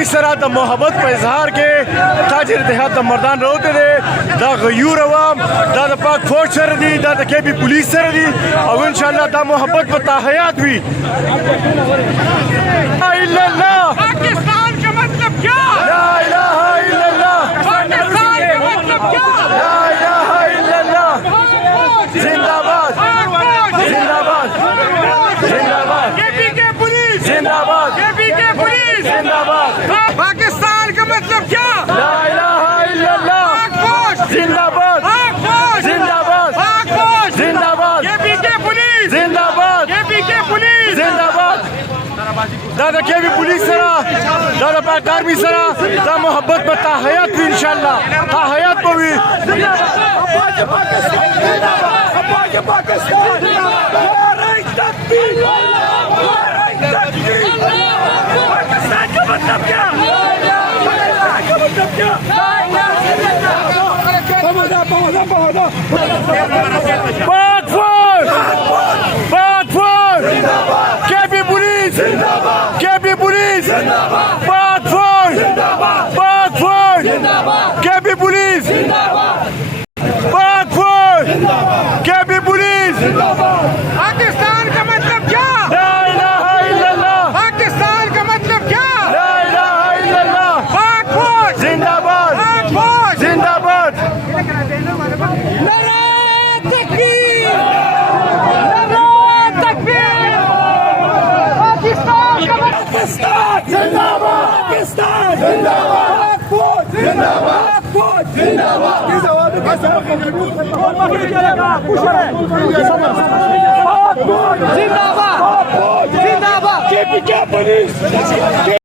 कार्मी सरा द मोहब्बत पे इजहार के ताजिर देहात द मर्दान रोते दे द गयूर अवाम द पाक फौज सर दी द के भी पुलिस सर दी और इंशाल्लाह द मोहब्बत पर ताहयात भी पाकिस्तान का मतलब क्या? ला इलाहा इल्लल्लाह पाकिस्तान का मतलब क्या? ला इलाहा इल्लल्लाह जिंदाबाद जिंदाबाद जिंदाबाद केपी के पुलिस जिंदाबाद केपी के पुलिस जिंदाबाद पाकिस्तान का मतलब क्या? ला इलाहा इल्लल्लाह पाक फौज जिंदाबाद पाक फौज जिंदाबाद पाक फौज जिंदाबाद केपी के पुलिस जिंदाबाद केपी के पुलिस जिंदाबाद दादा के भी पुलिस सरा दादा पाक कार्मी सरा दा मोहब्बत में ताहयात भी इंशाल्लाह ताहयात को भी पाक फौज पाक फौज के भी पुलिस के भी पुलिस पाक फौज पाक फौज के भी पुलिस पाक फौज के भी पुलिस पाकिस्तान का मतलब क्या? ला इलाहा इल्लल्लाह पाकिस्तान का मतलब क्या? ला इलाहा इल्लल्लाह पाक फौज जिंदाबाद पाक फौज जिंदाबाद नारे तकबीर नारे तकबीर पाकिस्तान का पाकिस्तान जिंदाबाद पाकिस्तान जिंदाबाद पाक फौज जिंदाबाद पाक फौज जिंदाबाद जिंदाबाद जिंदाबाद के पुलिस